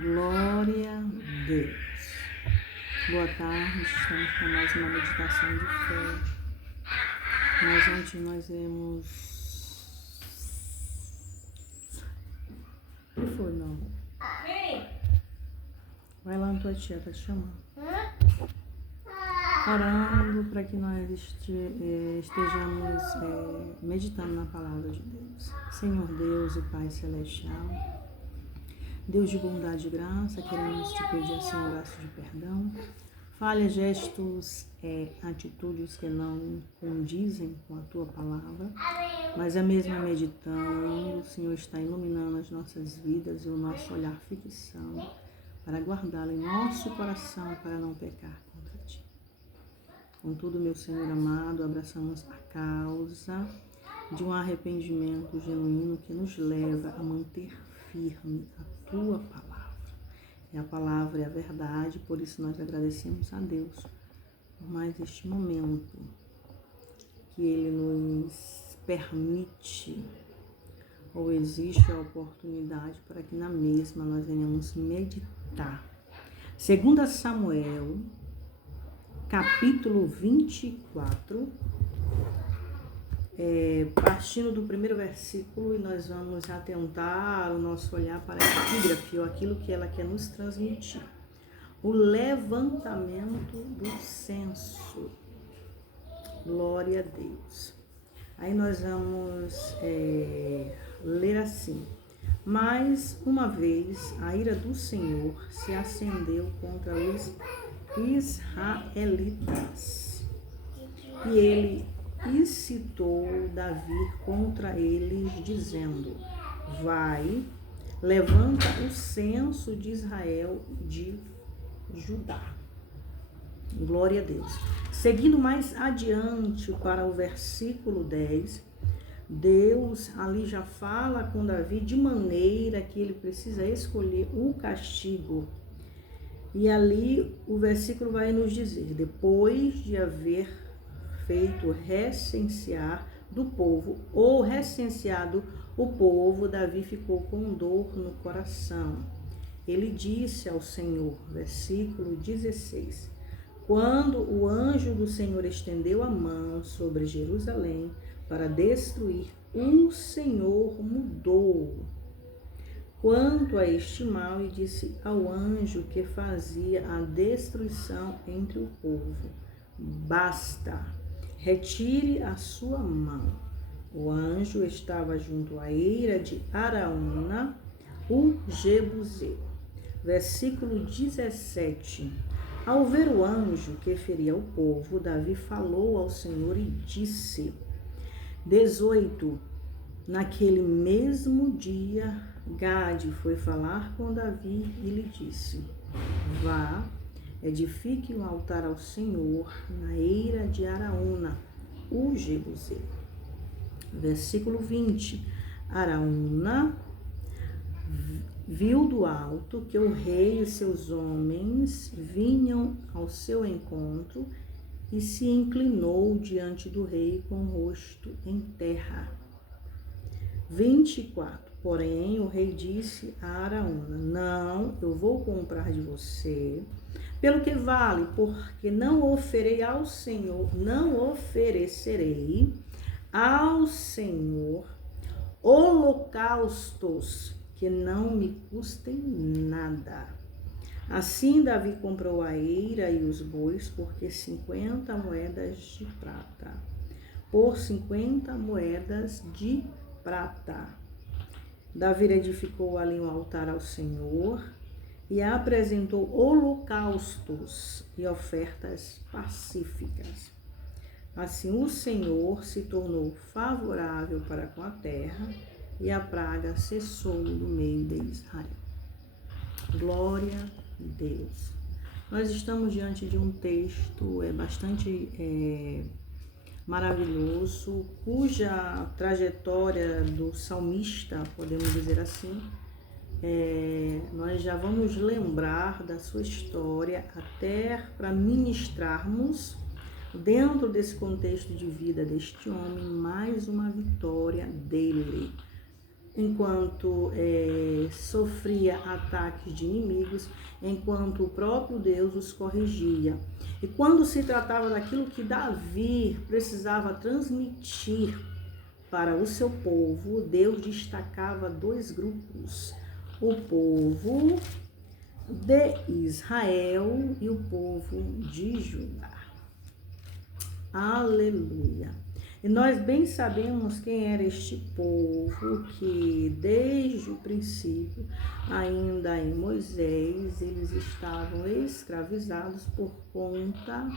Glória a Deus. Boa tarde, estamos com mais uma meditação de fé. Mas antes nós vemos... O que foi, não? Vai lá na tua tia, tá te chamando. Orando para que nós estejamos meditando na palavra de Deus. Senhor Deus e Pai Celestial, Deus de bondade e graça, queremos te pedir assim um braço de perdão. Falhas, gestos, atitudes que não condizem com a tua palavra, mas a mesma meditando, o Senhor está iluminando as nossas vidas e o nosso olhar fixando para guardá-lo em nosso coração para não pecar contra ti. Contudo, meu Senhor amado, abraçamos a causa de um arrependimento genuíno que nos leva a manter firme a tua palavra. E a palavra é a verdade, por isso nós agradecemos a Deus por mais este momento que Ele nos permite, ou existe a oportunidade para que na mesma nós venhamos meditar. 2 Samuel, capítulo 24, partindo do primeiro versículo, e nós vamos atentar o nosso olhar para a epígrafe, ou aquilo que ela quer nos transmitir. O levantamento do censo. Glória a Deus. Aí nós vamos ler assim. Mais uma vez, a ira do Senhor se acendeu contra os israelitas. E ele incitou Davi contra eles, dizendo: vai, levanta o censo de Israel e de Judá. Glória a Deus. Seguindo mais adiante para o versículo 10, Deus ali já fala com Davi de maneira que ele precisa escolher o castigo. E ali o versículo vai nos dizer: depois de haver feito recensear do povo, ou recenseado o povo, Davi ficou com dor no coração. Ele disse ao Senhor, versículo 16, quando o anjo do Senhor estendeu a mão sobre Jerusalém para destruir, o Senhor mudou quanto a este mal e disse ao anjo que fazia a destruição entre o povo: basta, retire a sua mão. O anjo estava junto à eira de Araúna, o Jebuseu. Versículo 17. Ao ver o anjo que feria o povo, Davi falou ao Senhor e disse. 18. Naquele mesmo dia, Gade foi falar com Davi e lhe disse: vá, edifique um altar ao Senhor na eira de Araúna, o Jebuseu. Versículo 20. Araúna viu do alto que o rei e seus homens vinham ao seu encontro e se inclinou diante do rei com o rosto em terra. 24. Porém, o rei disse a Araúna: não, eu vou comprar de você pelo que vale, porque não oferecerei ao Senhor holocaustos que não me custem nada. Assim Davi comprou a eira e os bois por 50 moedas de prata. Por 50 moedas de prata. Davi edificou ali um altar ao Senhor e apresentou holocaustos e ofertas pacíficas. Assim o Senhor se tornou favorável para com a terra e a praga cessou do meio de Israel. Glória a Deus. Nós estamos diante de um texto bastante maravilhoso, cuja trajetória do salmista, podemos dizer assim, nós já vamos lembrar da sua história até para ministrarmos dentro desse contexto de vida deste homem mais uma vitória dele. enquanto sofria ataques de inimigos, enquanto o próprio Deus os corrigia. E quando se tratava daquilo que Davi precisava transmitir para o seu povo, Deus destacava dois grupos: o povo de Israel e o povo de Judá. Aleluia! E nós bem sabemos quem era este povo, que desde o princípio, ainda em Moisés, eles estavam escravizados por conta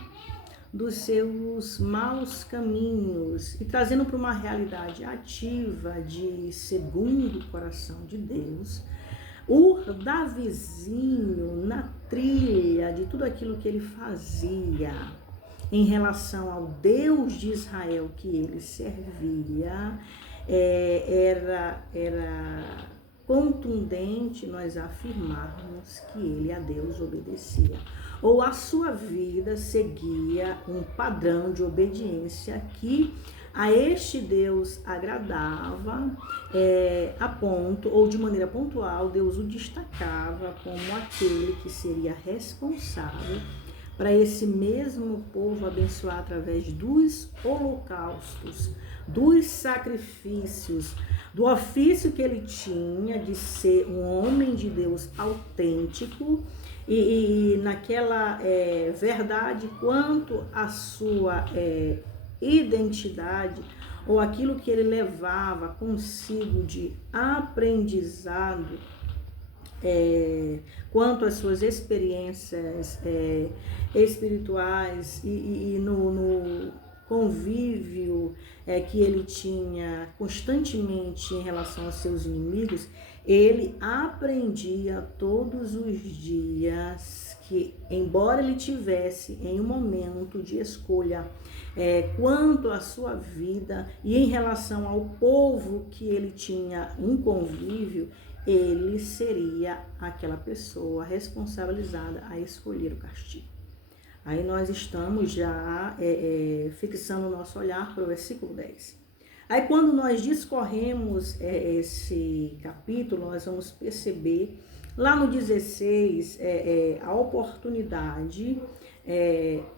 dos seus maus caminhos e trazendo para uma realidade ativa de segundo o coração de Deus, o Davizinho na trilha de tudo aquilo que ele fazia em relação ao Deus de Israel que ele servia, era contundente nós afirmarmos que ele a Deus obedecia, ou a sua vida seguia um padrão de obediência que a este Deus agradava, a ponto, ou de maneira pontual, Deus o destacava como aquele que seria responsável para esse mesmo povo abençoar através dos holocaustos, dos sacrifícios, do ofício que ele tinha de ser um homem de Deus autêntico e naquela verdade quanto à sua identidade, ou aquilo que ele levava consigo de aprendizado, quanto às suas experiências espirituais e no convívio que ele tinha constantemente em relação aos seus inimigos, ele aprendia todos os dias que, embora ele tivesse em um momento de escolha quanto à sua vida e em relação ao povo que ele tinha um convívio, ele seria aquela pessoa responsabilizada a escolher o castigo. Aí nós estamos já fixando o nosso olhar para o versículo 10. Aí quando nós discorremos esse capítulo, nós vamos perceber lá no 16 a oportunidade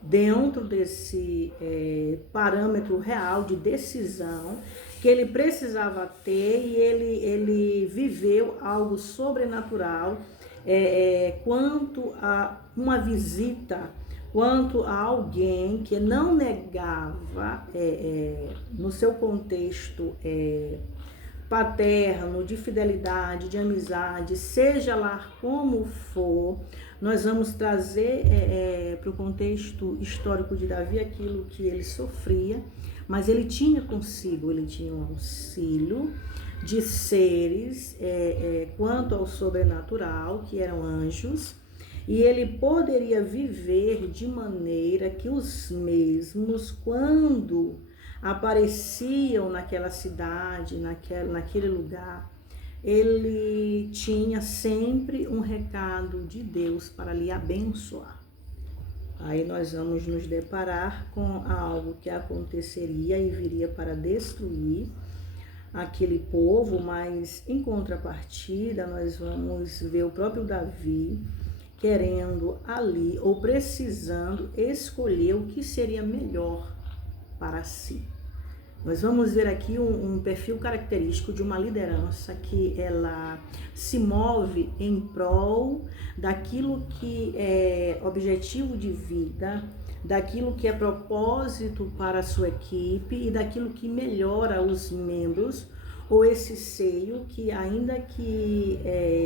dentro desse parâmetro real de decisão que ele precisava ter, e ele viveu algo sobrenatural quanto a uma visita, quanto a alguém que não negava no seu contexto paterno, de fidelidade, de amizade, seja lá como for. Nós vamos trazer para o contexto histórico de Davi aquilo que ele sofria, mas ele tinha consigo, ele tinha um auxílio de seres quanto ao sobrenatural, que eram anjos, e ele poderia viver de maneira que os mesmos, quando apareciam naquela cidade, naquele lugar, ele tinha sempre um recado de Deus para lhe abençoar. Aí nós vamos nos deparar com algo que aconteceria e viria para destruir aquele povo, mas em contrapartida nós vamos ver o próprio Davi querendo ali, ou precisando escolher o que seria melhor para si. Nós vamos ver aqui um perfil característico de uma liderança que ela se move em prol daquilo que é objetivo de vida, daquilo que é propósito para a sua equipe e daquilo que melhora os membros, ou esse seio que, ainda que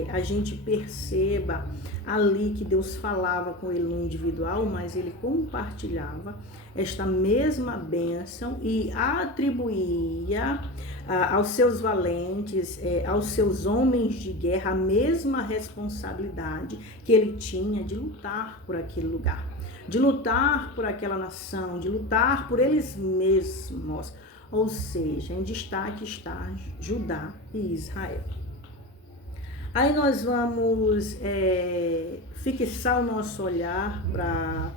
a gente perceba ali que Deus falava com ele no individual, mas ele compartilhava esta mesma bênção e atribuía aos seus valentes, aos seus homens de guerra, a mesma responsabilidade que ele tinha de lutar por aquele lugar, de lutar por aquela nação, de lutar por eles mesmos. Ou seja, em destaque está Judá e Israel. Aí nós vamos fixar o nosso olhar para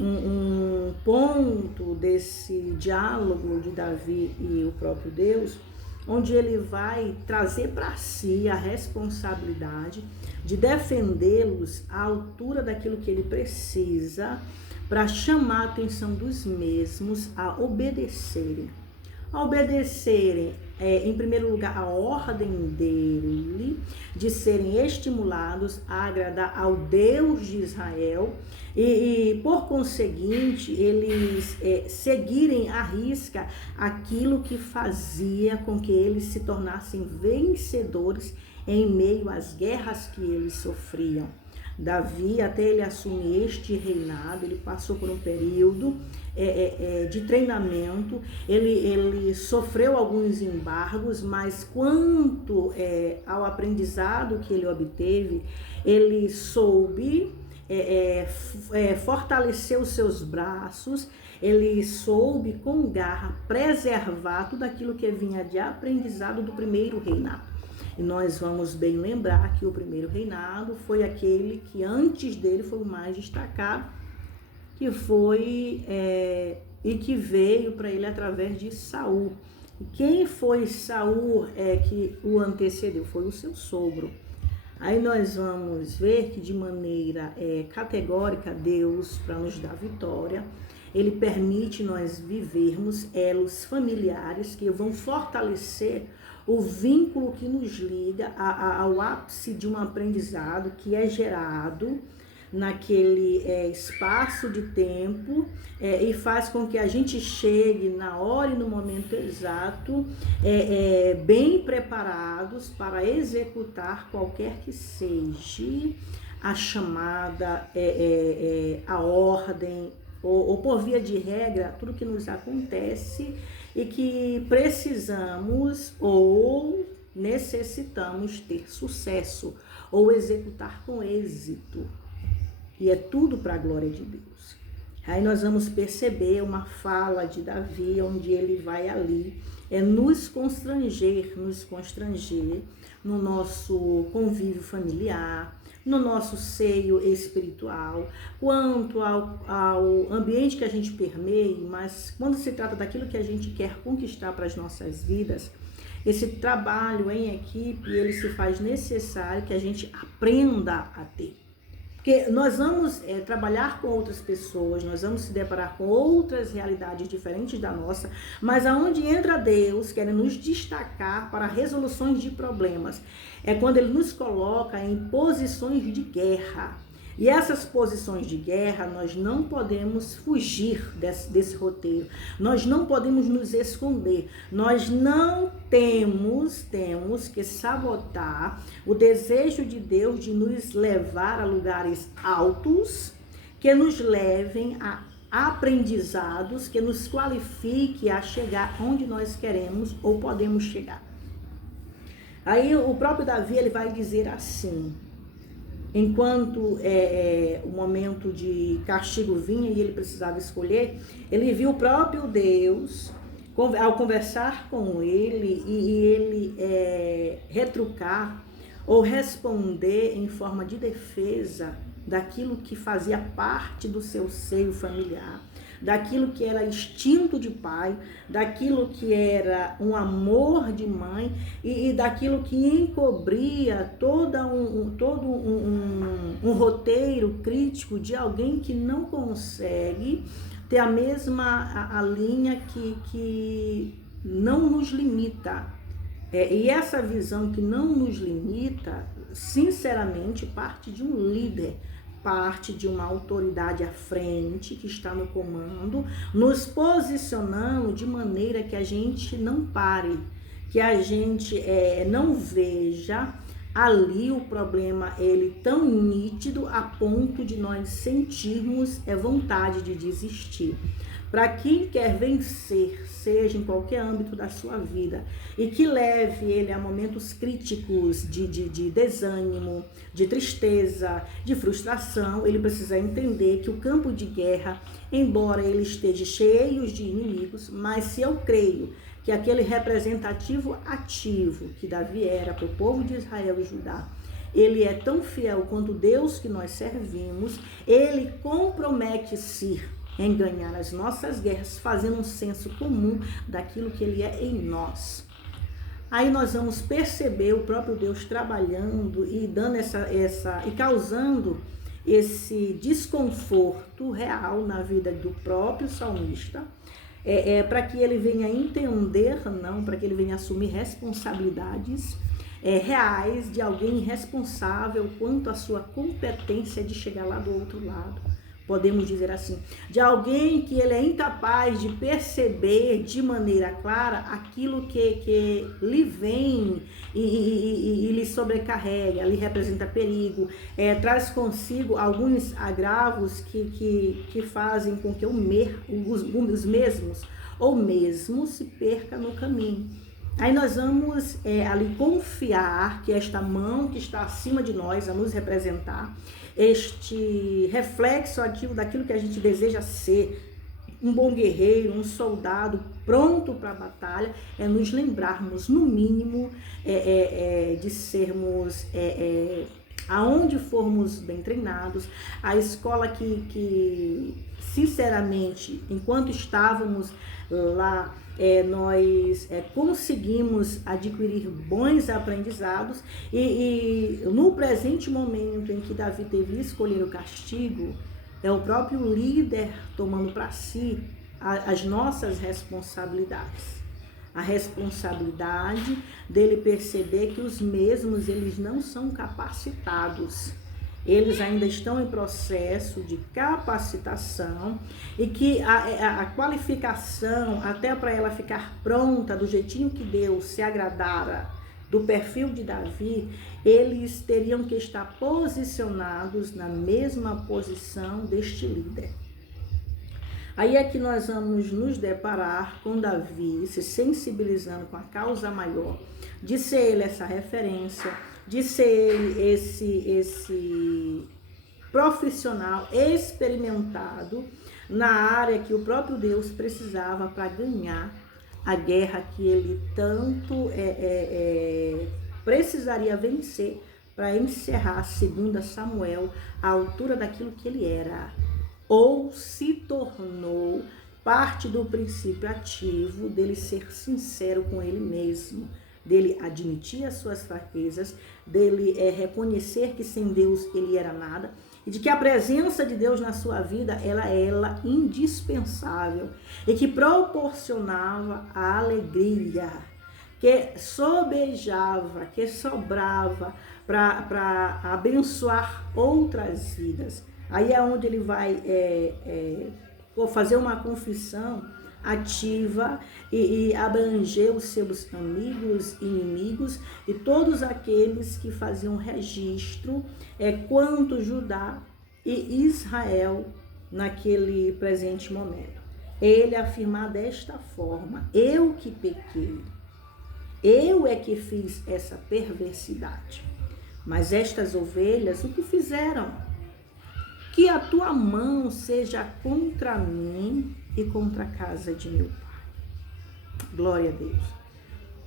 um ponto desse diálogo de Davi e o próprio Deus, onde ele vai trazer para si a responsabilidade de defendê-los à altura daquilo que ele precisa para chamar a atenção dos mesmos a obedecerem. A obedecerem, em primeiro lugar, a ordem dele de serem estimulados a agradar ao Deus de Israel e por conseguinte, eles seguirem à risca aquilo que fazia com que eles se tornassem vencedores em meio às guerras que eles sofriam. Davi, até ele assumir este reinado, ele passou por um período de treinamento, ele sofreu alguns embargos, mas quanto ao aprendizado que ele obteve, ele soube fortalecer os seus braços, ele soube com garra preservar tudo aquilo que vinha de aprendizado do primeiro reinado. E nós vamos bem lembrar que o primeiro reinado foi aquele que antes dele foi o mais destacado, que foi e que veio para ele através de Saul. E quem foi Saul que o antecedeu? Foi o seu sogro. Aí nós vamos ver que de maneira categórica Deus, para nos dar vitória, ele permite nós vivermos elos familiares que vão fortalecer o vínculo que nos liga ao ápice de um aprendizado que é gerado naquele espaço de tempo e faz com que a gente chegue na hora e no momento exato, bem preparados para executar qualquer que seja a chamada, a ordem, ou por via de regra, tudo que nos acontece e que precisamos ou necessitamos ter sucesso ou executar com êxito. E é tudo para a glória de Deus. Aí nós vamos perceber uma fala de Davi, onde ele vai ali nos constranger no nosso convívio familiar, no nosso seio espiritual, quanto ao ambiente que a gente permeia, mas quando se trata daquilo que a gente quer conquistar para as nossas vidas, esse trabalho em equipe, ele se faz necessário que a gente aprenda a ter. Porque nós vamos trabalhar com outras pessoas, nós vamos se deparar com outras realidades diferentes da nossa, mas aonde entra Deus, querendo nos destacar para resoluções de problemas, é quando Ele nos coloca em posições de guerra. E essas posições de guerra, nós não podemos fugir desse roteiro, nós não podemos nos esconder, nós não temos que sabotar o desejo de Deus de nos levar a lugares altos, que nos levem a aprendizados, que nos qualifique a chegar onde nós queremos ou podemos chegar. Aí o próprio Davi, ele vai dizer assim: enquanto o momento de castigo vinha e ele precisava escolher, ele viu o próprio Deus, ao conversar com ele e ele retrucar ou responder em forma de defesa daquilo que fazia parte do seu seio familiar, daquilo que era instinto de pai, daquilo que era um amor de mãe e daquilo que encobria todo um roteiro crítico de alguém que não consegue ter a mesma a linha que não nos limita. E essa visão que não nos limita, sinceramente, parte de um líder, parte de uma autoridade à frente, que está no comando, nos posicionando de maneira que a gente não pare, que a gente não veja ali o problema, ele tão nítido a ponto de nós sentirmos vontade de desistir. Para quem quer vencer, seja em qualquer âmbito da sua vida, e que leve ele a momentos críticos de desânimo, de tristeza, de frustração, ele precisa entender que o campo de guerra, embora ele esteja cheio de inimigos, mas se eu creio que aquele representativo ativo que Davi era para o povo de Israel e Judá, ele é tão fiel quanto Deus que nós servimos, ele compromete-se em ganhar as nossas guerras, fazendo um senso comum daquilo que ele é em nós. Aí nós vamos perceber o próprio Deus trabalhando e dando e causando esse desconforto real na vida do próprio salmista, para que ele venha entender, não, para que ele venha assumir responsabilidades reais de alguém responsável quanto à sua competência de chegar lá do outro lado. Podemos dizer assim, de alguém que ele é incapaz de perceber de maneira clara aquilo que lhe vem e lhe sobrecarrega, lhe representa perigo, traz consigo alguns agravos que fazem com que os mesmos ou mesmo se perca no caminho. Aí nós vamos ali confiar que esta mão que está acima de nós a nos representar, este reflexo daquilo que a gente deseja ser, um bom guerreiro, um soldado pronto para a batalha, nos lembrarmos, no mínimo, de sermos, aonde formos bem treinados, a escola que sinceramente, enquanto estávamos lá, nós conseguimos adquirir bons aprendizados e no presente momento em que Davi teve que escolher o castigo, o próprio líder tomando para si as nossas responsabilidades. A responsabilidade dele perceber que os mesmos, eles não são capacitados. Eles ainda estão em processo de capacitação e que a qualificação, até para ela ficar pronta do jeitinho que Deus se agradara do perfil de Davi, eles teriam que estar posicionados na mesma posição deste líder. Aí é que nós vamos nos deparar com Davi se sensibilizando com a causa maior, de ser ele essa referência, de ser ele esse profissional experimentado na área que o próprio Deus precisava para ganhar a guerra que ele tanto precisaria vencer para encerrar, segundo Samuel, à altura daquilo que ele era, ou se tornou parte do princípio ativo dele ser sincero com ele mesmo, dele admitir as suas fraquezas, dele reconhecer que sem Deus ele era nada, e de que a presença de Deus na sua vida era indispensável e que proporcionava a alegria, que sobejava, que sobrava para abençoar outras vidas. Aí é onde ele vai fazer uma confissão ativa e abranger os seus amigos, inimigos e todos aqueles que faziam registro quanto Judá e Israel naquele presente momento. Ele afirmar desta forma: eu que pequei, eu é que fiz essa perversidade, mas estas ovelhas o que fizeram? Que a tua mão seja contra mim e contra a casa de meu pai. Glória a Deus.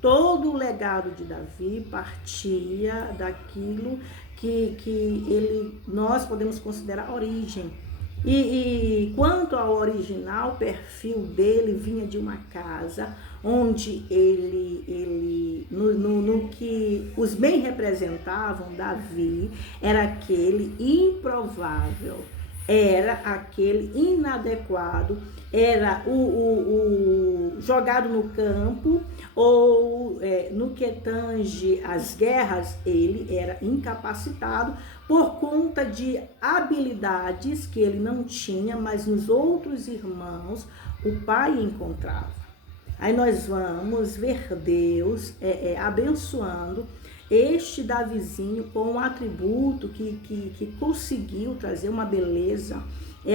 Todo o legado de Davi partia daquilo que nós podemos considerar origem. E quanto ao original perfil dele, vinha de uma casa onde ele no que os bem representavam, Davi era aquele improvável, era aquele inadequado, era o jogado no campo, ou no que tange as guerras, ele era incapacitado por conta de habilidades que ele não tinha, mas nos outros irmãos o pai encontrava. Aí nós vamos ver Deus abençoando este Davizinho com um atributo que conseguiu trazer uma beleza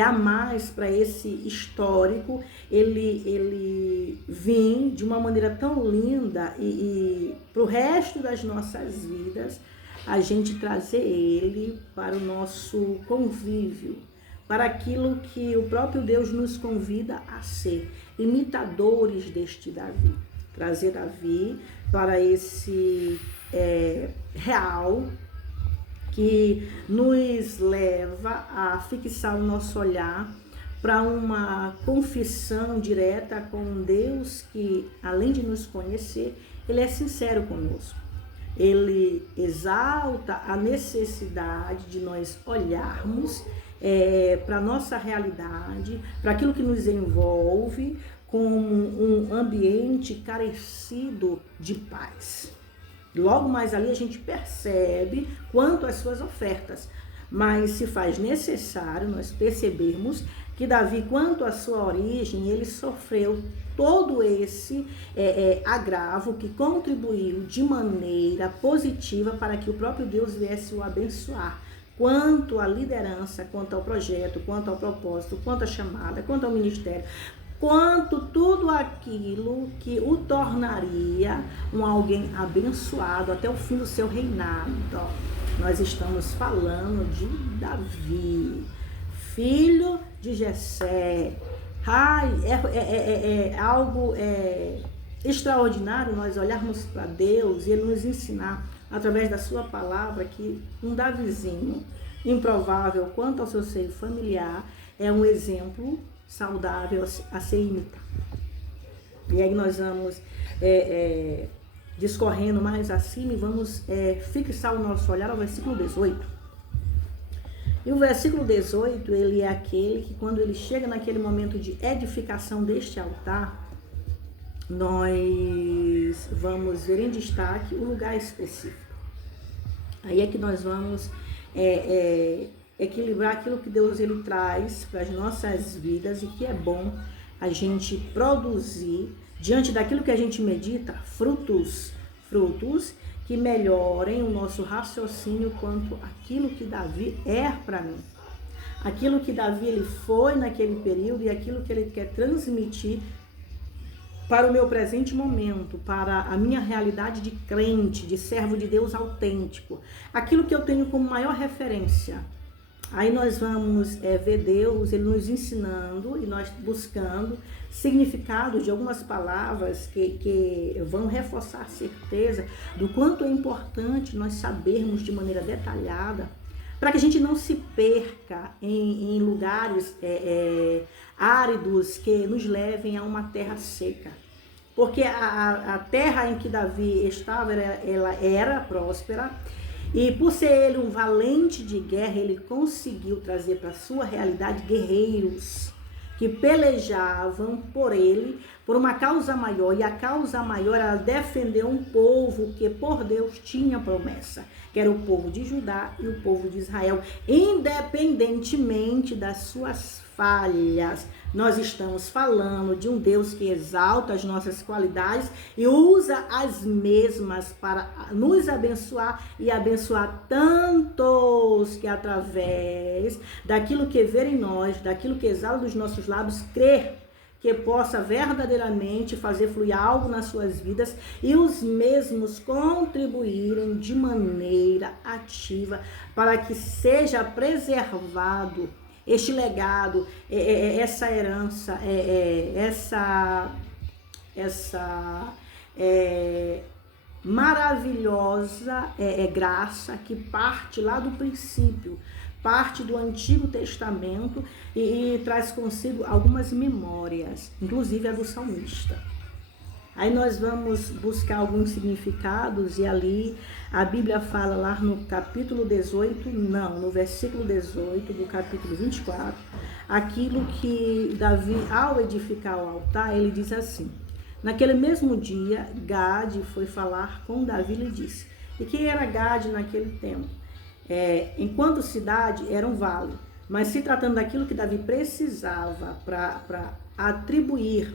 a mais para esse histórico. Ele vem de uma maneira tão linda e para o resto das nossas vidas, a gente trazer ele para o nosso convívio, para aquilo que o próprio Deus nos convida a ser, imitadores deste Davi. Trazer Davi para esse real que nos leva a fixar o nosso olhar para uma confissão direta com Deus que, além de nos conhecer, ele é sincero conosco. Ele exalta a necessidade de nós olharmos para a nossa realidade, para aquilo que nos envolve, como um ambiente carecido de paz. Logo mais ali a gente percebe quanto às suas ofertas, mas se faz necessário nós percebermos que Davi, quanto à sua origem, ele sofreu todo esse agravo que contribuiu de maneira positiva para que o próprio Deus viesse o abençoar. Quanto à liderança, quanto ao projeto, quanto ao propósito, quanto à chamada, quanto ao ministério, quanto tudo aquilo que o tornaria um alguém abençoado até o fim do seu reinado. Nós estamos falando de Davi, filho de Jessé. É algo extraordinário nós olharmos para Deus e Ele nos ensinar, através da sua palavra, que um Davizinho improvável quanto ao seu seio familiar é um exemplo saudável a ser imitado. E aí nós vamos discorrendo mais acima e vamos fixar o nosso olhar ao versículo 18. E o versículo 18, ele é aquele que, quando ele chega naquele momento de edificação deste altar, nós vamos ver em destaque o lugar específico. Aí é que nós vamos equilibrar aquilo que Deus ele traz para as nossas vidas e que é bom a gente produzir, diante daquilo que a gente medita, frutos que melhorem o nosso raciocínio quanto àquilo que Davi é para mim. Aquilo que Davi ele foi naquele período e aquilo que ele quer transmitir para o meu presente momento, para a minha realidade de crente, de servo de Deus autêntico. Aquilo que eu tenho como maior referência. Aí nós vamos ver Deus, Ele nos ensinando e nós buscando significados de algumas palavras que vão reforçar a certeza do quanto é importante nós sabermos de maneira detalhada, para que a gente não se perca em lugares áridos que nos levem a uma terra seca. Porque a terra em que Davi estava, ela era próspera, e por ser ele um valente de guerra, ele conseguiu trazer para a sua realidade guerreiros que pelejavam por ele, por uma causa maior, e a causa maior era defender um povo que por Deus tinha promessa, que era o povo de Judá e o povo de Israel, independentemente das suas falhas. Nós estamos falando de um Deus que exalta as nossas qualidades e usa as mesmas para nos abençoar e abençoar tantos que através daquilo que ver em nós, daquilo que exala dos nossos lábios, crer que possa verdadeiramente fazer fluir algo nas suas vidas e os mesmos contribuírem de maneira ativa para que seja preservado este legado, essa herança, essa maravilhosa graça que parte lá do princípio, parte do Antigo Testamento e traz consigo algumas memórias, inclusive a do salmista. Aí nós vamos buscar alguns significados e ali a Bíblia fala lá no capítulo 18, no versículo 18 do capítulo 24, aquilo que Davi, ao edificar o altar, ele diz assim: naquele mesmo dia, Gade foi falar com Davi e lhe disse. E quem era Gade naquele tempo? Enquanto cidade, era um vale, mas se tratando daquilo que Davi precisava para atribuir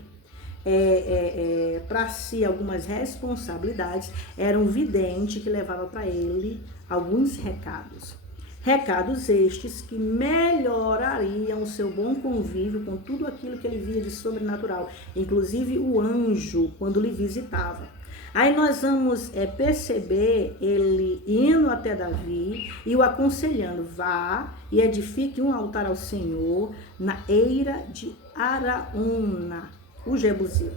para si algumas responsabilidades, era um vidente que levava para ele alguns recados. Recados estes que melhorariam o seu bom convívio com tudo aquilo que ele via de sobrenatural, inclusive o anjo, quando lhe visitava. Aí nós vamos perceber ele indo até Davi e o aconselhando: vá e edifique um altar ao Senhor na eira de Araúna, o Jebuseu.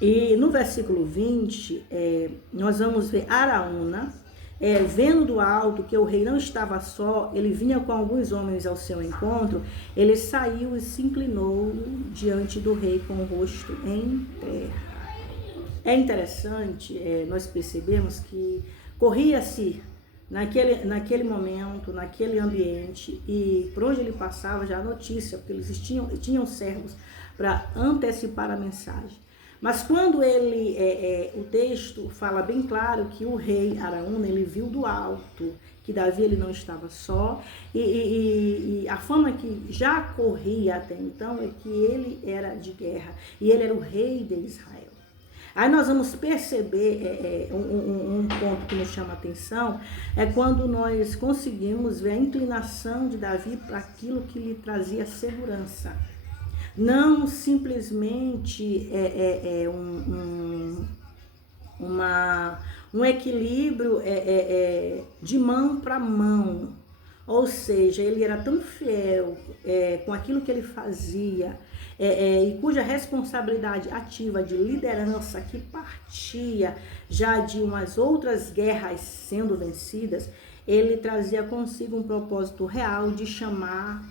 E no versículo 20, nós vamos ver Araúna, vendo do alto que o rei não estava só, ele vinha com alguns homens ao seu encontro, ele saiu e se inclinou diante do rei com o rosto em terra. É interessante nós percebemos que corria-se naquele momento, naquele ambiente, e por onde ele passava já a notícia, porque eles tinham servos para antecipar a mensagem. Mas quando o texto fala bem claro que o rei Araúna, ele viu do alto que Davi ele não estava só, e a fama que já corria até então é que ele era de guerra, e ele era o rei de Israel. Aí nós vamos perceber um ponto que nos chama a atenção, é quando nós conseguimos ver a inclinação de Davi para aquilo que lhe trazia segurança. Não simplesmente um equilíbrio de mão para mão. Ou seja, ele era tão fiel com aquilo que ele fazia, e cuja responsabilidade ativa de liderança que partia já de umas outras guerras sendo vencidas, ele trazia consigo um propósito real de chamar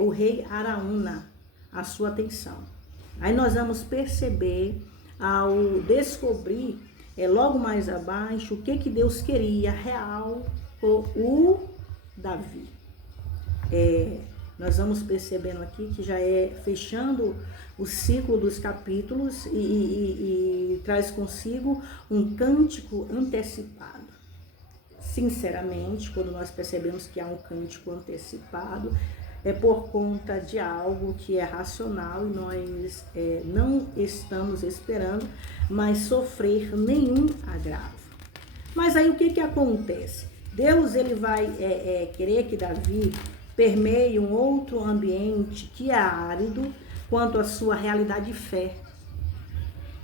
o rei Araúna a sua atenção. Aí nós vamos perceber, ao descobrir logo mais abaixo, o que Deus queria real com o Davi. Nós vamos percebendo aqui que já fechando o ciclo dos capítulos e traz consigo um cântico antecipado. Sinceramente, quando nós percebemos que há um cântico antecipado, é por conta de algo que é racional e nós não estamos esperando, mas sofrer nenhum agravo. Mas aí o que acontece? Deus ele vai querer que Davi permeie um outro ambiente que é árido quanto à sua realidade de fé.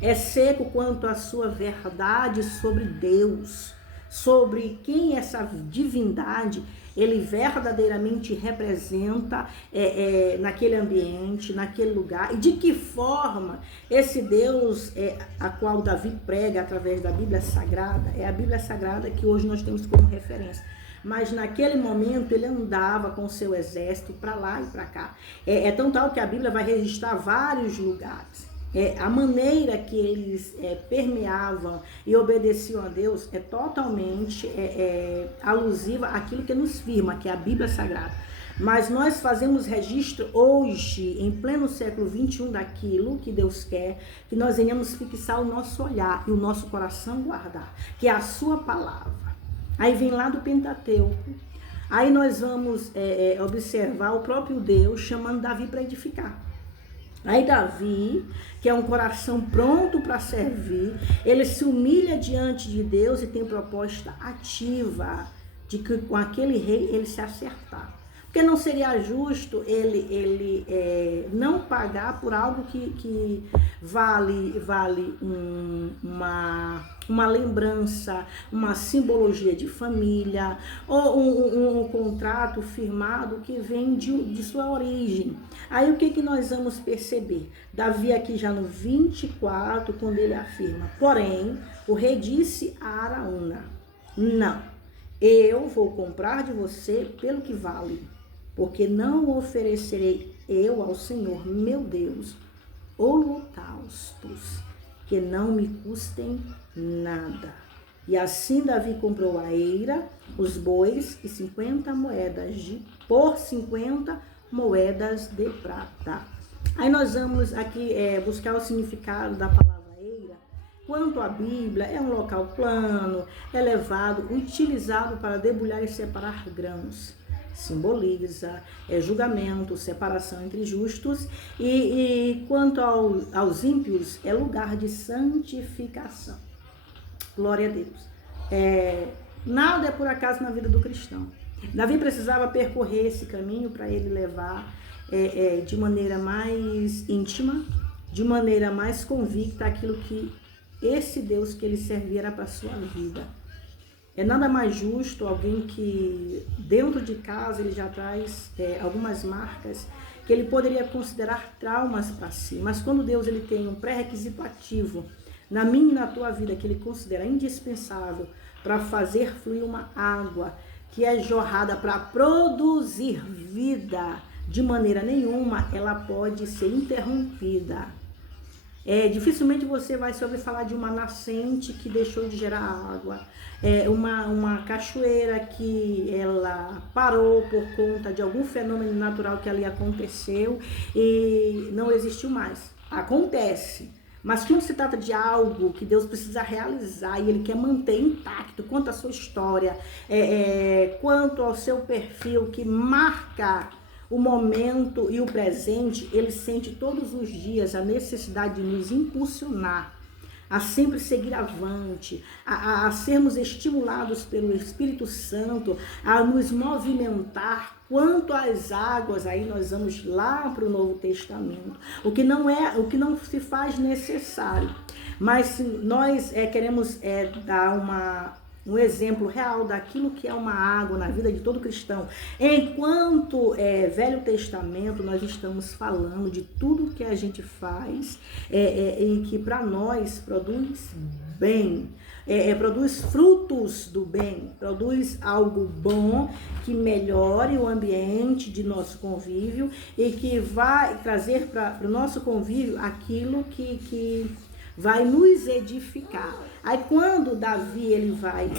É seco quanto à sua verdade sobre Deus, sobre quem essa divindade ele verdadeiramente representa naquele ambiente, naquele lugar, e de que forma esse Deus a qual Davi prega através da Bíblia Sagrada, é a Bíblia Sagrada que hoje nós temos como referência. Mas naquele momento ele andava com o seu exército para lá e para cá. É tão tal que a Bíblia vai registrar vários lugares. A maneira que eles permeavam e obedeciam a Deus é totalmente alusiva àquilo que nos firma, que é a Bíblia Sagrada. Mas nós fazemos registro hoje, em pleno século XXI, daquilo que Deus quer, que nós venhamos fixar o nosso olhar e o nosso coração guardar, que é a sua palavra. Aí vem lá do Pentateuco, aí nós vamos observar o próprio Deus chamando Davi para edificar. Aí Davi, que é um coração pronto para servir, ele se humilha diante de Deus e tem proposta ativa de que com aquele rei ele se acertar. Porque não seria justo ele não pagar por algo que vale uma lembrança, uma simbologia de família, ou um contrato firmado que vem de sua origem. Aí o que nós vamos perceber? Davi aqui já no 24, quando ele afirma: porém, o rei disse a Araúna: não, eu vou comprar de você pelo que vale, porque não oferecerei eu ao Senhor, meu Deus, holocaustos que não me custem nada. E assim Davi comprou a eira, os bois e 50 moedas por 50 moedas de prata. Aí nós vamos aqui buscar o significado da palavra eira. Quanto à Bíblia, é um local plano, elevado, utilizado para debulhar e separar grãos. Simboliza julgamento, separação entre justos, e quanto aos ímpios, é lugar de santificação. Glória a Deus. Nada é por acaso na vida do cristão. Davi precisava percorrer esse caminho para ele levar de maneira mais íntima, de maneira mais convicta aquilo que esse Deus que ele servia era para a sua vida. É nada mais justo alguém que dentro de casa ele já traz algumas marcas que ele poderia considerar traumas para si. Mas quando Deus ele tem um pré-requisito ativo na minha e na tua vida que ele considera indispensável para fazer fluir uma água que é jorrada para produzir vida, de maneira nenhuma ela pode ser interrompida. Dificilmente você vai se ouvir falar de uma nascente que deixou de gerar água, uma cachoeira que ela parou por conta de algum fenômeno natural que ali aconteceu e não existiu mais. Acontece. Mas quando se trata de algo que Deus precisa realizar e Ele quer manter intacto, quanto à sua história, quanto ao seu perfil que marca o momento e o presente, Ele sente todos os dias a necessidade de nos impulsionar a sempre seguir avante, a sermos estimulados pelo Espírito Santo, a nos movimentar. Quanto às águas, aí nós vamos lá para o Novo Testamento, o que não se faz necessário, mas se nós queremos dar um exemplo real daquilo que é uma água na vida de todo cristão. Enquanto Velho Testamento, nós estamos falando de tudo que a gente faz e que para nós produz bem, produz frutos do bem, produz algo bom que melhore o ambiente de nosso convívio e que vai trazer para o nosso convívio aquilo que vai nos edificar. Aí quando Davi ele vai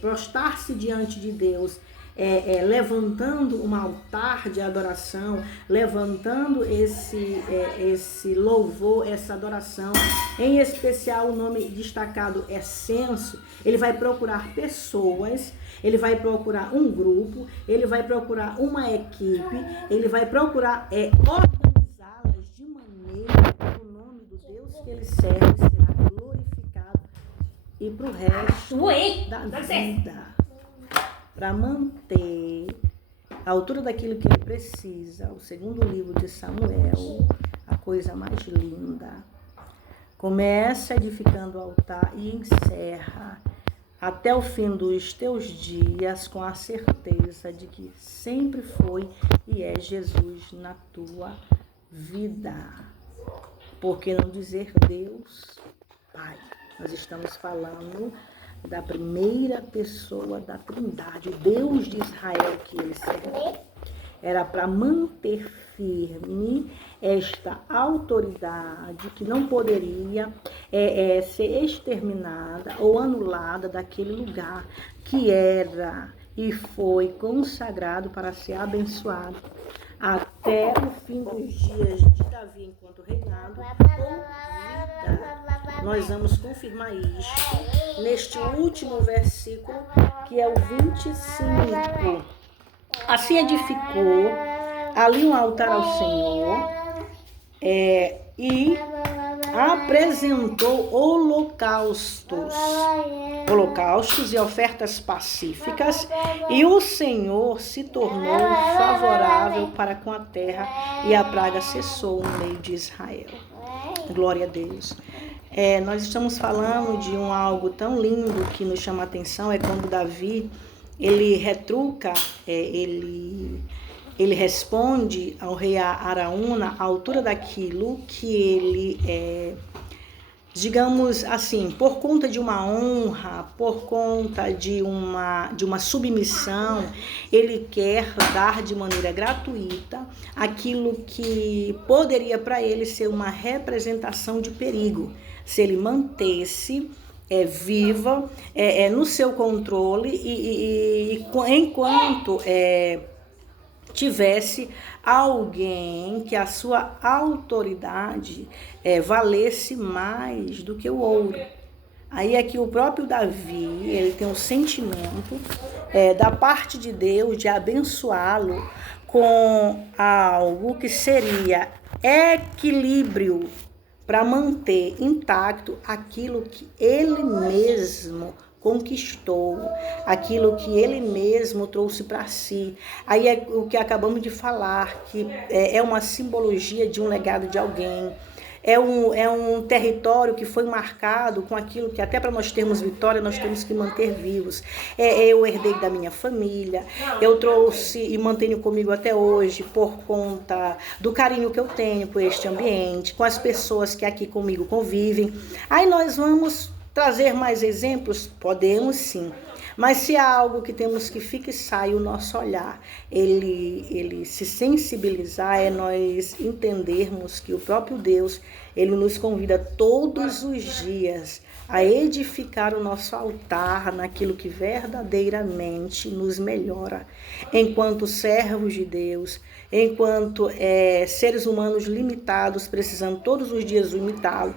prostrar-se diante de Deus, levantando um altar de adoração, levantando esse louvor, essa adoração, em especial o nome destacado é censo, ele vai procurar pessoas, ele vai procurar um grupo, ele vai procurar uma equipe, ele vai procurar organizá-las de maneira que o nome do Deus que ele serve será glorificado e para o resto da vida, para manter a altura daquilo que ele precisa. O segundo livro de Samuel, a coisa mais linda, começa edificando o altar e encerra até o fim dos teus dias com a certeza de que sempre foi e é Jesus na tua vida. Por que não dizer Deus Pai? Nós estamos falando da primeira pessoa da Trindade, o Deus de Israel que ele serve. Era para manter firme esta autoridade que não poderia ser exterminada ou anulada daquele lugar que era e foi consagrado para ser abençoado até o fim dos dias de Davi enquanto reinado com vida. Nós vamos confirmar isso neste último versículo, que é o 25. Assim edificou ali um altar ao Senhor e apresentou holocaustos e ofertas pacíficas, e o Senhor se tornou favorável para com a terra e a praga cessou no meio de Israel. Glória a Deus. Nós estamos falando de algo tão lindo que nos chama a atenção, é quando Davi, ele retruca, ele responde ao rei Araúna à altura daquilo que ele, digamos assim, por conta de uma honra, por conta de uma submissão, ele quer dar de maneira gratuita aquilo que poderia para ele ser uma representação de perigo, se ele mantesse viva no seu controle e enquanto tivesse alguém que a sua autoridade valesse mais do que o ouro. Aí é que o próprio Davi, ele tem um sentimento da parte de Deus de abençoá-lo com algo que seria equilíbrio para manter intacto aquilo que ele mesmo conquistou, aquilo que ele mesmo trouxe para si. Aí é o que acabamos de falar, que é uma simbologia de um legado de alguém. É um território que foi marcado com aquilo que até para nós termos vitória, nós temos que manter vivos. Eu herdei da minha família, eu trouxe e mantenho comigo até hoje por conta do carinho que eu tenho por este ambiente, com as pessoas que aqui comigo convivem. Aí nós vamos trazer mais exemplos? Podemos sim. Mas se há algo que temos que fixar e o nosso olhar, ele se sensibilizar, é nós entendermos que o próprio Deus, ele nos convida todos os dias a edificar o nosso altar naquilo que verdadeiramente nos melhora. Enquanto servos de Deus, enquanto seres humanos limitados, precisando todos os dias imitá-lo,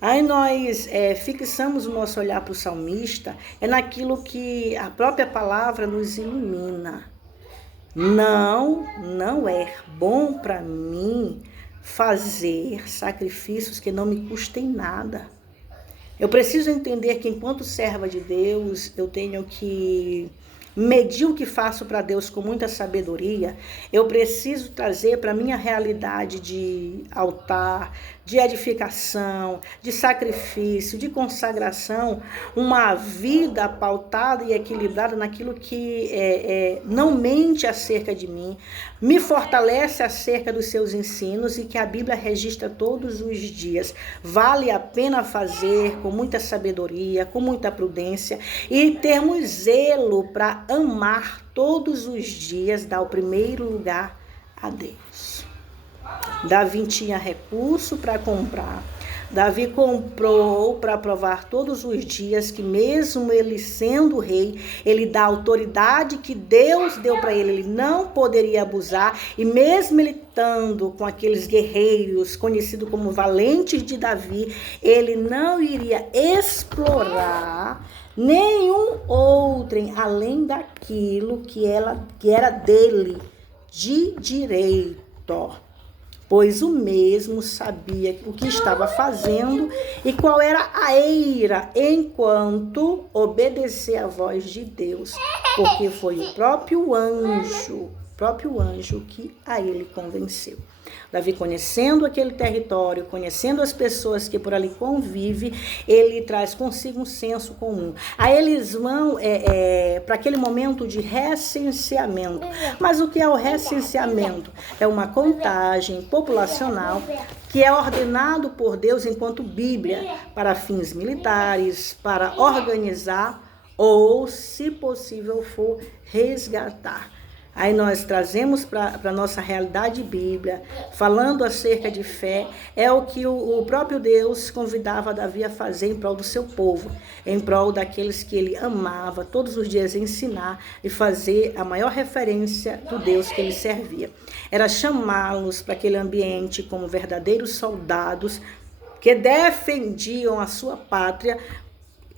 aí nós fixamos o nosso olhar para o salmista, naquilo que a própria palavra nos ilumina. Não é bom para mim fazer sacrifícios que não me custem nada. Eu preciso entender que enquanto serva de Deus, eu tenho que medir o que faço para Deus com muita sabedoria. Eu preciso trazer para a minha realidade de altar, de edificação, de sacrifício, de consagração, uma vida pautada e equilibrada naquilo que não mente acerca de mim, me fortalece acerca dos seus ensinos e que a Bíblia registra todos os dias. Vale a pena fazer com muita sabedoria, com muita prudência e termos zelo para amar todos os dias, dar o primeiro lugar a Deus. Davi tinha recurso para comprar. Davi comprou para provar todos os dias que mesmo ele sendo rei, ele dá a autoridade que Deus deu para ele não poderia abusar. E mesmo ele estando com aqueles guerreiros conhecidos como valentes de Davi, ele não iria explorar nenhum outrem além daquilo que era dele de direito. Pois o mesmo sabia o que estava fazendo e qual era a eira enquanto obedecia à voz de Deus, porque foi o próprio anjo que a ele convenceu. Davi, conhecendo aquele território, conhecendo as pessoas que por ali convivem, ele traz consigo um senso comum. Aí eles vão para aquele momento de recenseamento. Mas o que é o recenseamento? É uma contagem populacional que é ordenado por Deus enquanto Bíblia para fins militares, para organizar ou, se possível for, resgatar. Aí nós trazemos para a nossa realidade bíblia, falando acerca de fé, é o que o próprio Deus convidava Davi a fazer em prol do seu povo, em prol daqueles que ele amava, todos os dias ensinar e fazer a maior referência do Deus que ele servia. Era chamá-los para aquele ambiente como verdadeiros soldados que defendiam a sua pátria,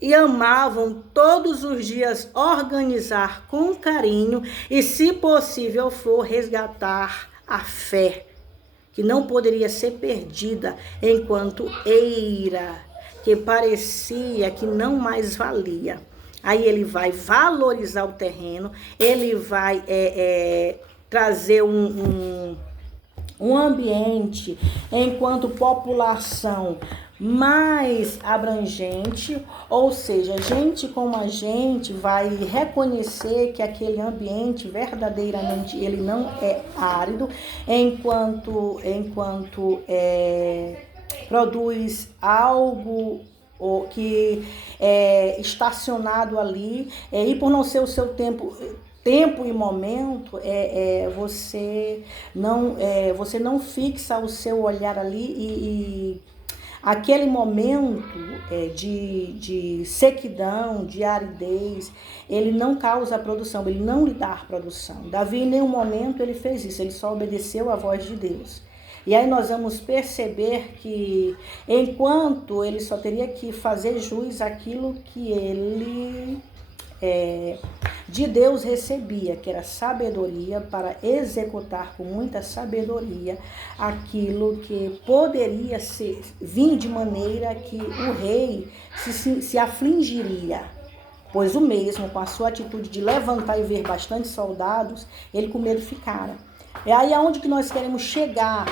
e amavam todos os dias organizar com carinho e, se possível for, resgatar a fé, que não poderia ser perdida enquanto eira, que parecia que não mais valia. Aí ele vai valorizar o terreno, ele vai trazer um ambiente enquanto população mais abrangente, ou seja, gente como a gente vai reconhecer que aquele ambiente verdadeiramente ele não é árido, enquanto produz algo que é estacionado ali, e por não ser o seu tempo e momento, você não fixa o seu olhar ali e aquele momento de sequidão, de aridez, ele não causa produção, ele não lhe dá produção. Davi, em nenhum momento, ele fez isso, ele só obedeceu à voz de Deus. E aí nós vamos perceber que, enquanto ele só teria que fazer jus àquilo que ele de Deus recebia, que era sabedoria, para executar com muita sabedoria aquilo que poderia vir de maneira que o rei se afligiria. Pois o mesmo, com a sua atitude de levantar e ver bastante soldados, ele com medo ficara. É aí aonde que nós queremos chegar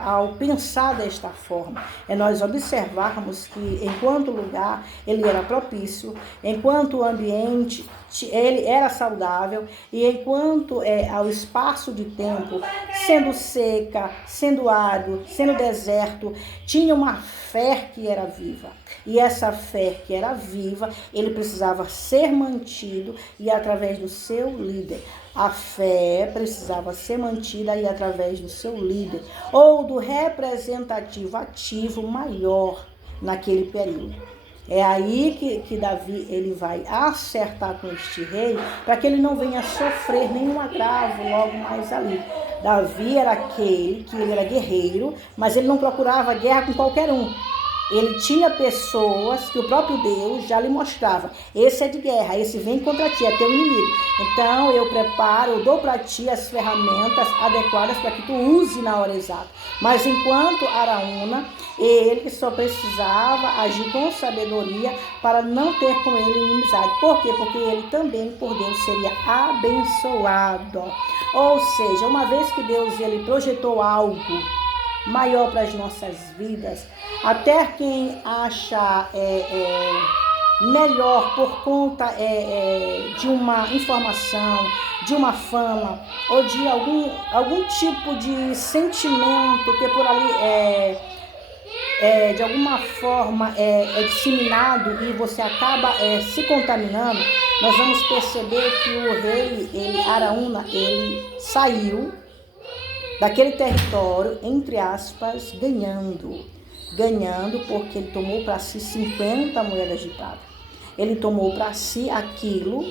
ao pensar desta forma. É nós observarmos que enquanto lugar ele era propício, enquanto o ambiente ele era saudável, e enquanto ao espaço de tempo, sendo seca, sendo árido, sendo deserto, tinha uma fé que era viva. E essa fé que era viva, ele precisava ser mantido e através do seu líder. A fé precisava ser mantida e através do seu líder, ou do representativo ativo maior naquele período. É aí que Davi ele vai acertar com este rei, para que ele não venha sofrer nenhum agravo logo mais ali. Davi era aquele que ele era guerreiro, mas ele não procurava guerra com qualquer um. Ele tinha pessoas que o próprio Deus já lhe mostrava. Esse é de guerra, esse vem contra ti, é teu inimigo. Então eu dou para ti as ferramentas adequadas para que tu use na hora exata. Mas enquanto Araúna, ele só precisava agir com sabedoria para não ter com ele inimizade. Por quê? Porque ele também, por Deus, seria abençoado. Ou seja, uma vez que Deus ele projetou algo maior para as nossas vidas, até quem acha melhor por conta de uma informação, de uma fama ou de algum tipo de sentimento que por ali de alguma forma é disseminado e você acaba se contaminando, nós vamos perceber que o rei Araúna, ele saiu daquele território, entre aspas, ganhando porque ele tomou para si 50 moedas de prata. Ele tomou para si aquilo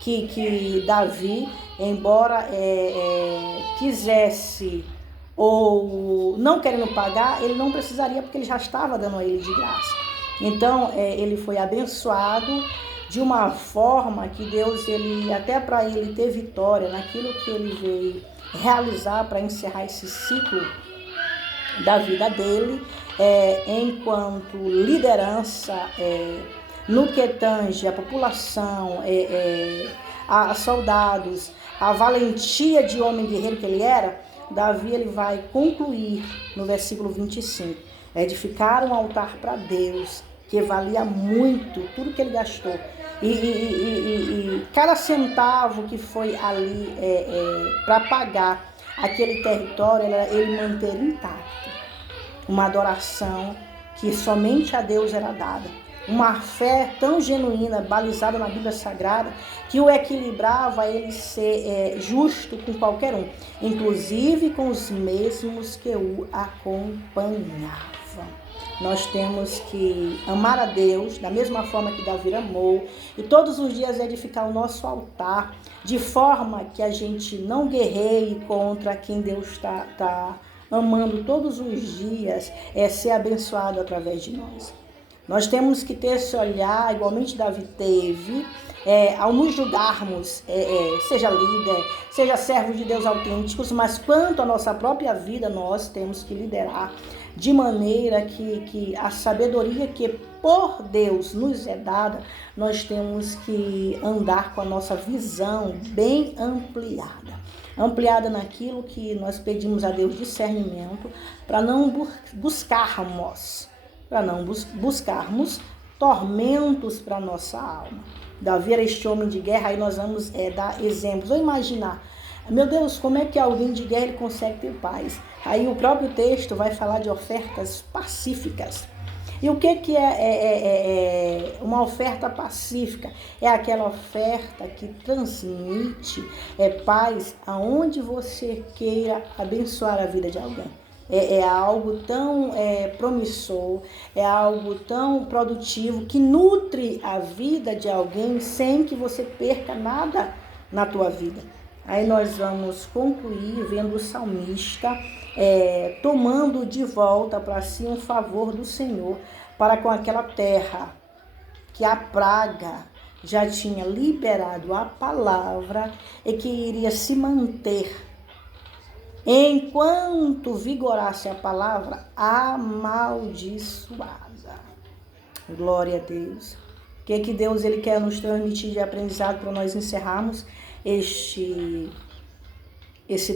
que Davi, embora quisesse ou não querendo pagar, ele não precisaria, porque ele já estava dando a ele de graça. Então, ele foi abençoado de uma forma que Deus, até para ele ter vitória naquilo que ele veio realizar para encerrar esse ciclo da vida dele, enquanto liderança, no que tange a população, a soldados, a valentia de homem guerreiro que ele era, Davi ele vai concluir no versículo 25, edificar um altar para Deus, que valia muito, tudo que ele gastou. E cada centavo que foi ali para pagar aquele território, ele manter intacto. Uma adoração que somente a Deus era dada. Uma fé tão genuína, balizada na Bíblia Sagrada, que o equilibrava a ele ser justo com qualquer um, inclusive com os mesmos que o acompanhavam. Nós temos que amar a Deus da mesma forma que Davi amou e todos os dias edificar o nosso altar de forma que a gente não guerreie contra quem Deus está amando todos os dias, ser abençoado através de nós. Nós temos que ter esse olhar, igualmente Davi teve, ao nos julgarmos, seja líder, seja servo de Deus autênticos, mas quanto à nossa própria vida, nós temos que liderar de maneira que a sabedoria que por Deus nos é dada, nós temos que andar com a nossa visão bem ampliada naquilo que nós pedimos a Deus discernimento, para não buscarmos tormentos para nossa alma. Davi era este homem de guerra, aí nós vamos dar exemplos, ou imaginar, meu Deus, como é que alguém de guerra ele consegue ter paz? Aí o próprio texto vai falar de ofertas pacíficas. E o que é uma oferta pacífica? É aquela oferta que transmite paz aonde você queira abençoar a vida de alguém. É algo tão promissor, é algo tão produtivo que nutre a vida de alguém sem que você perca nada na tua vida. Aí nós vamos concluir vendo o salmista tomando de volta para si um favor do Senhor para com aquela terra que a praga já tinha liberado a palavra e que iria se manter enquanto vigorasse a palavra amaldiçoada. Glória a Deus. O que Deus ele quer nos transmitir de aprendizado para nós encerrarmos esse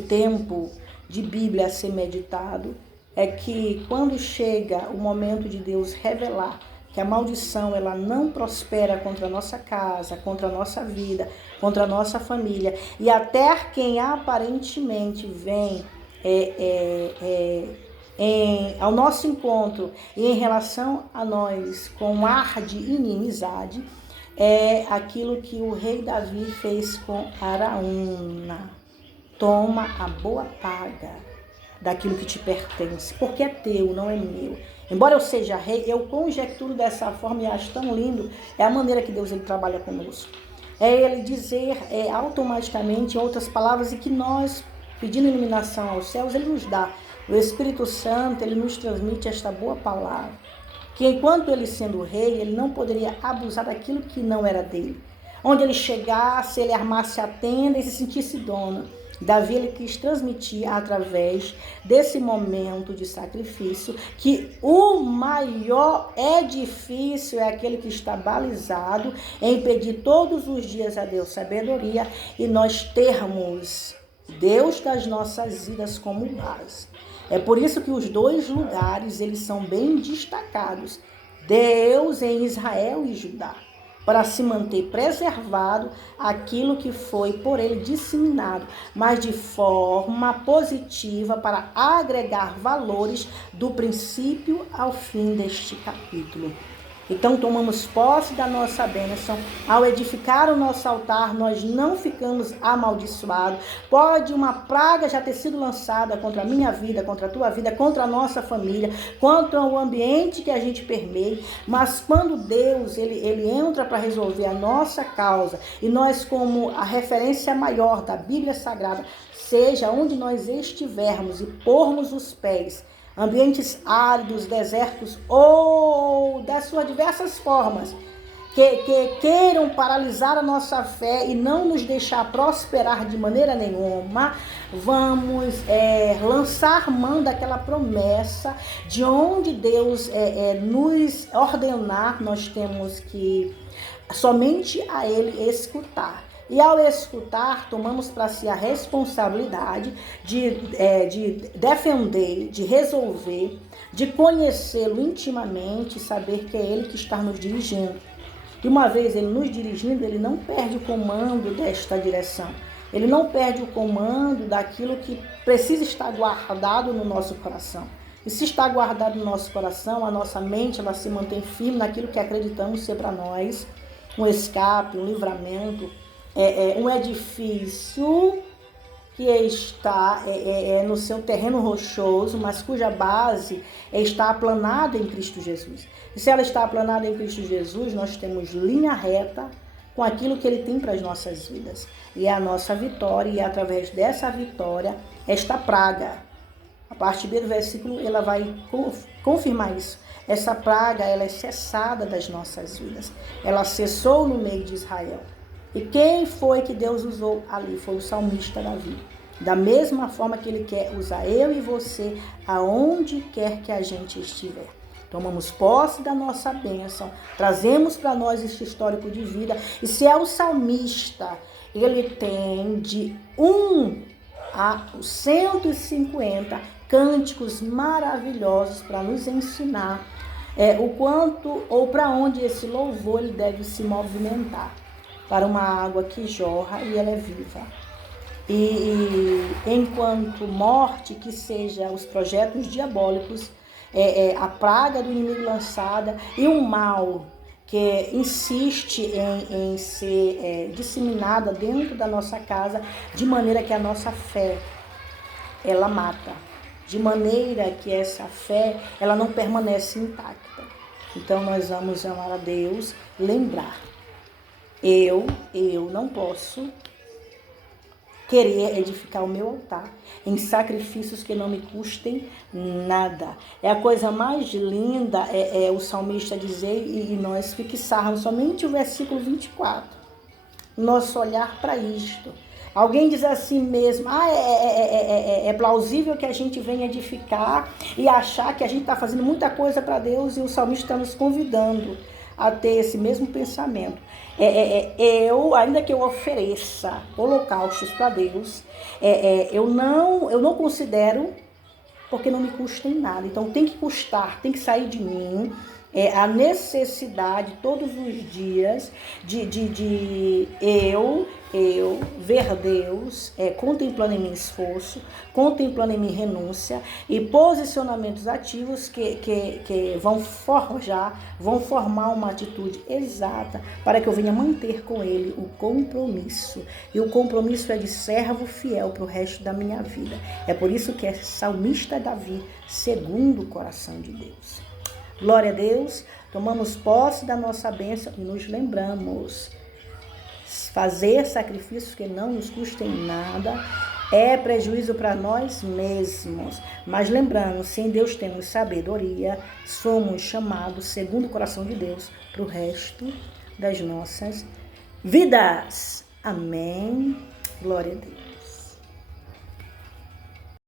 tempo de Bíblia a ser meditado? É que quando chega o momento de Deus revelar que a maldição ela não prospera contra a nossa casa, contra a nossa vida, contra a nossa família. E até quem aparentemente vem ao nosso encontro e em relação a nós com um ar de inimizade, é aquilo que o rei Davi fez com Araúna. Toma a boa paga daquilo que te pertence, porque é teu, não é meu. Embora eu seja rei, eu conjecturo dessa forma e acho tão lindo, é a maneira que Deus ele trabalha conosco. É ele dizer automaticamente, em outras palavras, e que nós, pedindo iluminação aos céus, ele nos dá. O Espírito Santo, ele nos transmite esta boa palavra, que enquanto ele sendo rei, ele não poderia abusar daquilo que não era dele. Onde ele chegasse, ele armasse a tenda e se sentisse dono. Davi ele quis transmitir através desse momento de sacrifício que o maior edifício é aquele que está balizado em pedir todos os dias a Deus sabedoria e nós termos Deus das nossas vidas como base. É por isso que os dois lugares eles são bem destacados. Deus em Israel e Judá, para se manter preservado aquilo que foi por ele disseminado, mas de forma positiva para agregar valores do princípio ao fim deste capítulo. Então tomamos posse da nossa bênção. Ao edificar o nosso altar, nós não ficamos amaldiçoados. Pode uma praga já ter sido lançada contra a minha vida, contra a tua vida, contra a nossa família, contra o ambiente que a gente permeia. Mas quando Deus ele entra para resolver a nossa causa, e nós como a referência maior da Bíblia Sagrada, seja onde nós estivermos e pormos os pés, ambientes áridos, desertos ou das suas diversas formas, que queiram paralisar a nossa fé e não nos deixar prosperar de maneira nenhuma, vamos lançar mão daquela promessa de onde Deus nos ordenar, nós temos que somente a Ele escutar. E ao escutar, tomamos para si a responsabilidade de defender, de resolver, de conhecê-lo intimamente, saber que é Ele que está nos dirigindo. E uma vez Ele nos dirigindo, Ele não perde o comando desta direção. Ele não perde o comando daquilo que precisa estar guardado no nosso coração. E se está guardado no nosso coração, a nossa mente ela se mantém firme naquilo que acreditamos ser para nós um escape, um livramento, um edifício que está no seu terreno rochoso, mas cuja base está aplanada em Cristo Jesus. E se ela está aplanada em Cristo Jesus, nós temos linha reta com aquilo que Ele tem para as nossas vidas. E é a nossa vitória, e através dessa vitória, esta praga, a parte B do versículo, ela vai confirmar isso. Essa praga, ela é cessada das nossas vidas. Ela cessou no meio de Israel. E quem foi que Deus usou ali? Foi o salmista Davi. Da mesma forma que Ele quer usar eu e você aonde quer que a gente estiver. Tomamos posse da nossa bênção, trazemos para nós este histórico de vida. E se é o salmista, ele tem de 1 a 150 cânticos maravilhosos para nos ensinar o quanto ou para onde esse louvor ele deve se movimentar. Para uma água que jorra e ela é viva. E enquanto morte, que seja os projetos diabólicos, a praga do inimigo lançada e o mal que insiste em ser disseminada dentro da nossa casa, de maneira que a nossa fé, ela mata. De maneira que essa fé, ela não permanece intacta. Então nós vamos amar a Deus, lembrar. Eu não posso querer edificar o meu altar em sacrifícios que não me custem nada. É a coisa mais linda, o salmista dizer, e nós fixarmos somente o versículo 24. Nosso olhar para isto. Alguém diz assim mesmo, é plausível que a gente venha edificar e achar que a gente está fazendo muita coisa para Deus, e o salmista está nos convidando a ter esse mesmo pensamento. Eu, ainda que eu ofereça holocaustos para Deus, eu não considero, porque não me custa em nada. Então tem que custar, tem que sair de mim, a necessidade todos os dias de eu ver Deus, contemplando em mim esforço, contemplando em mim renúncia e posicionamentos ativos que vão formar uma atitude exata para que eu venha manter com Ele o compromisso. E o compromisso é de servo fiel para o resto da minha vida. É por isso que é salmista Davi, segundo o coração de Deus. Glória a Deus, tomamos posse da nossa bênção e nos lembramos, fazer sacrifícios que não nos custem nada é prejuízo para nós mesmos. Mas lembrando, se em Deus temos sabedoria, somos chamados, segundo o coração de Deus, para o resto das nossas vidas. Amém. Glória a Deus.